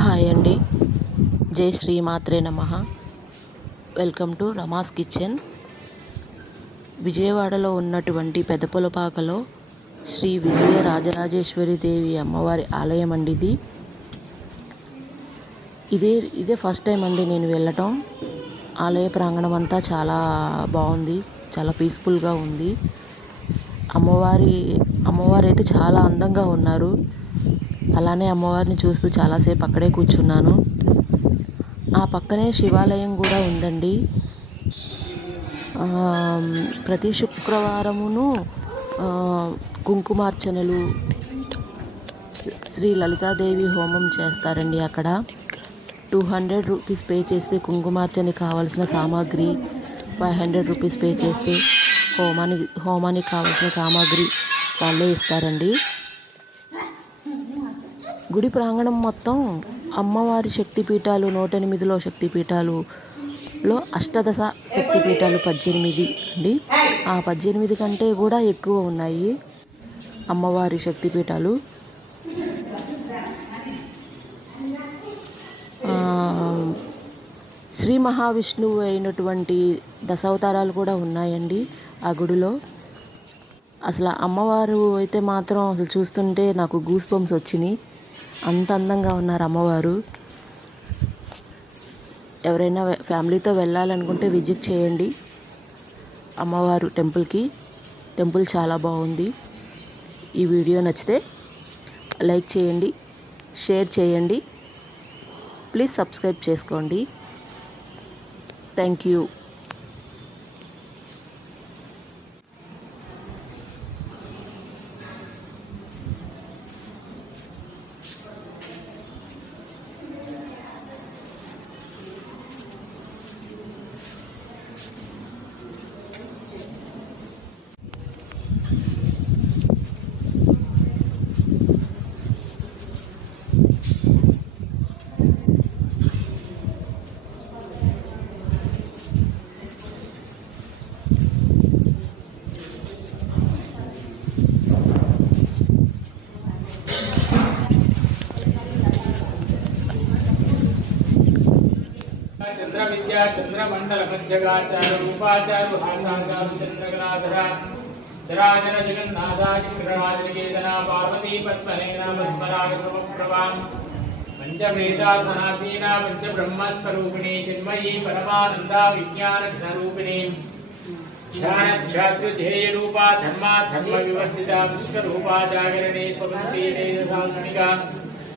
Hi అండి. జై శ్రీమాత్రే నమః. Welcome to Rama's kitchen. విజయవాడలో ఉన్నటువంటి పెదపులపాకలో శ్రీ విజయ రాజరాజేశ్వరి దేవి అమ్మవారి ఆలయం అండి ఇది. ఇదే ఫస్ట్ టైం అండి నేను వెళ్ళటం. ఆలయ ప్రాంగణం అంతా చాలా బాగుంది, చాలా పీస్ఫుల్గా ఉంది. అమ్మవారు అయితే చాలా అందంగా ఉన్నారు. అలానే అమ్మవారిని చూస్తూ చాలాసేపు అక్కడే కూర్చున్నాను. ఆ పక్కనే శివాలయం కూడా ఉందండి. ప్రతి శుక్రవారమును కుంకుమార్చనలు, శ్రీ లలితాదేవి హోమం చేస్తారండి. అక్కడ 200 రూపీస్ పే చేస్తే కుంకుమార్చనకి కావాల్సిన సామాగ్రి, 500 రూపీస్ పే చేస్తే హోమానికి కావాల్సిన సామాగ్రి వాళ్ళే ఇస్తారండి. గుడి ప్రాంగణం మొత్తం అమ్మవారి శక్తిపీఠాలు 108లో శక్తిపీఠాలులో అష్టదశ శక్తిపీఠాలు 18 అండి. ఆ 18 కంటే కూడా ఎక్కువ ఉన్నాయి అమ్మవారి శక్తిపీఠాలు. శ్రీ మహావిష్ణువు అయినటువంటి దశావతారాలు కూడా ఉన్నాయండి ఆ గుడిలో. అసలు అమ్మవారు అయితే మాత్రం అసలు చూస్తుంటే నాకు గూస్ బంప్స్ వచ్చినాయి. అంత అందంగా ఉన్నారు అమ్మవారు. ఎవరైనా ఫ్యామిలీతో వెళ్ళాలనుకుంటే విజిట్ చేయండి అమ్మవారు టెంపుల్కి. టెంపుల్ చాలా బాగుంది. ఈ వీడియో నచ్చితే లైక్ చేయండి, షేర్ చేయండి, ప్లీజ్ సబ్స్క్రైబ్ చేసుకోండి. Thank you. चंद्र विद्या चंद्रमंडल मध्यगाचार रूपाचार हासाचार चंद्रगणाधरा धराधर जगन्नाथादि विग्रहादिकेतना पार्वती पद्मनेना पद्मराग समप्रभा पंचवेदासनासीना पंचब्रह्मस्वरूपिणी चिन्मयी परमानंदा विज्ञान घनरूपिणी ध्यान ध्यातृध्येय रूपा धर्मा धर्म विवर्जिता विश्वरूपा जागरणे पवन्ती वेदसात्मिका